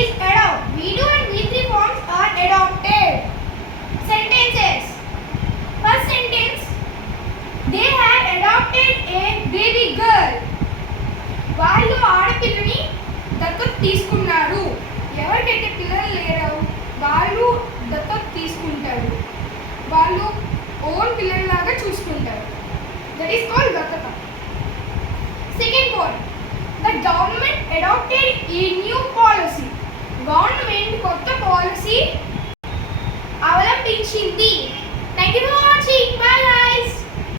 is adopt. V2 and V3 forms are adopted. Sentences. First sentence. They had adopted a baby girl. వాళ్ళు ఆడపిల్లని దత్తత తీసుకున్నారు. ఎవరికైతే పిల్లలు లేరో వాళ్ళు దత్తత తీసుకుంటారు. వాళ్ళు ఓన్ పిల్లల్లాగా చూసుకుంటారు. దట్ ఈస్ కాల్డ్ దత్తత. Second point. The government adopted a new policy. Government కొత్త పాలసీ అవలంబించింది.